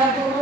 para